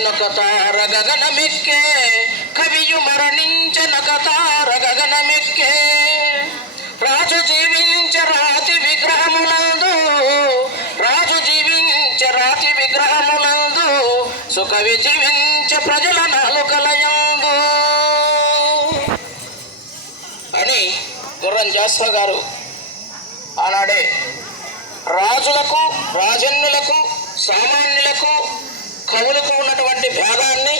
వెనుక తార గగనమెక్కే కవియు మరణించన కతార గగనమెక్కే రాజు జీవించ రాతి విగ్రహములందు రాజు జీవించ రాతి విగ్రహములందు సుకవి జీవించ ప్రజల నాలుకలయందు. అని గుర్రం జాస్వ గారు ఆనాడే రాజులకు రాజన్యులకు సామాన్యులకు కవులకు ఉన్నటువంటి భేదాన్ని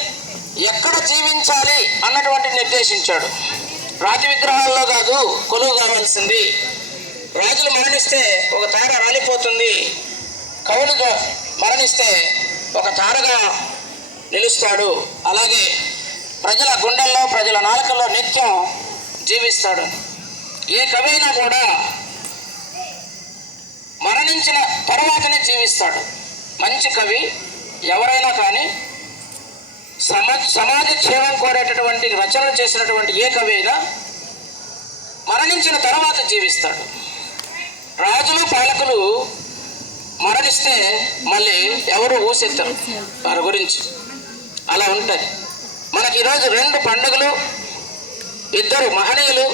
ఎక్కడ జీవించాలి అన్నటువంటి నిర్దేశించాడు. రాతి విగ్రహాల్లో కాదు కొలువు కావాల్సింది. రాజులు మరణిస్తే ఒక తార రాలిపోతుంది. కవులుగా మరణిస్తే ఒక తారగా నిలుస్తాడు. అలాగే ప్రజల గుండెల్లో ప్రజల నాలుకల్లో నిత్యం జీవిస్తాడు. ఏ కవి అయినా కూడా మరణించిన తర్వాతనే జీవిస్తాడు. మంచి కవి ఎవరైనా కానీ సమ సమాజ క్షేమం కోరేటటువంటి రచనలు చేసినటువంటి ఏ కవి అయినా మరణించిన తర్వాత జీవిస్తాడు. రాజులు పాలకులు మరణిస్తే మళ్ళీ ఎవరు ఊసెత్తరు. వారి గురించి అలా ఉంటుంది. మనకి ఈరోజు రెండు పండుగలు ఇద్దరు మహనీయులు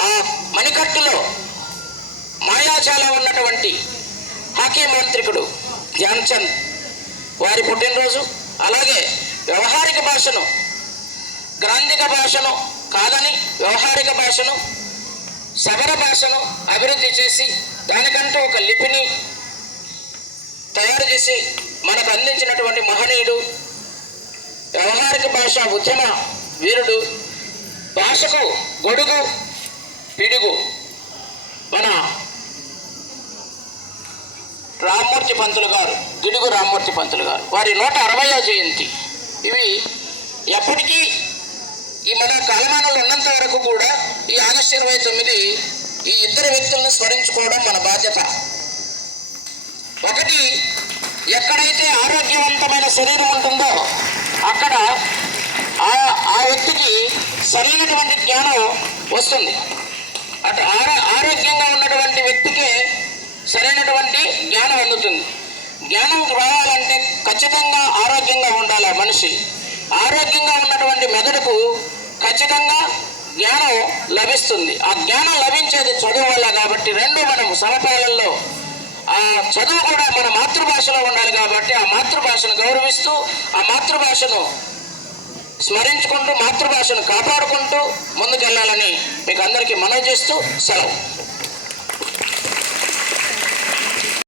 ఆ మణికట్టులో మాయాజాల ఉన్నటువంటి హాకీ మాంత్రికుడు ధ్యాన్చంద్. వారి పుట్టినరోజు అలాగే వ్యవహారిక భాషను గ్రాంధిక భాషను కాదని వ్యవహారిక భాషను సబర భాషను అభివృద్ధి చేసి దానికంటూ ఒక లిపిని తయారు చేసి మనకు అందించినటువంటి మహనీయుడు వ్యవహారిక భాష ఉద్యమ వీరుడు భాషకు గొడుగు పిడుగు మన రామ్మూర్తి పంతులు గారు గిడుగు రామ్మూర్తి పంతులు గారు. వారి నూట అరవయో జయంతి. ఇవి ఎప్పటికీ ఈ మన కాలమానంలో ఉన్నంత వరకు కూడా ఈ ఆగస్టు ఇరవై తొమ్మిది ఈ ఇద్దరు వ్యక్తులను స్మరించుకోవడం మన బాధ్యత. ఒకటి ఎక్కడైతే ఆరోగ్యవంతమైన శరీరం ఉంటుందో అక్కడ ఆ ఆ వ్యక్తికి సరైనటువంటి జ్ఞానం వస్తుంది. అటు ఆరోగ్యంగా ఉన్నటువంటి వ్యక్తికే సరైనటువంటి జ్ఞానం అందుతుంది. జ్ఞానం రావాలంటే ఖచ్చితంగా ఆరోగ్యంగా ఉండాలి మనిషి. ఆరోగ్యంగా ఉన్నటువంటి మెదడుకు ఖచ్చితంగా జ్ఞానం లభిస్తుంది. ఆ జ్ఞానం లభించేది చదువు వల్ల కాబట్టి రెండు మనం సమపాలల్లో ఆ చదువు కూడా మన మాతృభాషలో ఉండాలి కాబట్టి ఆ మాతృభాషను గౌరవిస్తూ ఆ మాతృభాషను స్మరించుకుంటూ మాతృభాషను కాపాడుకుంటూ ముందుకెళ్ళాలని మీకు అందరికీ మనవి చేస్తూ సెలవు.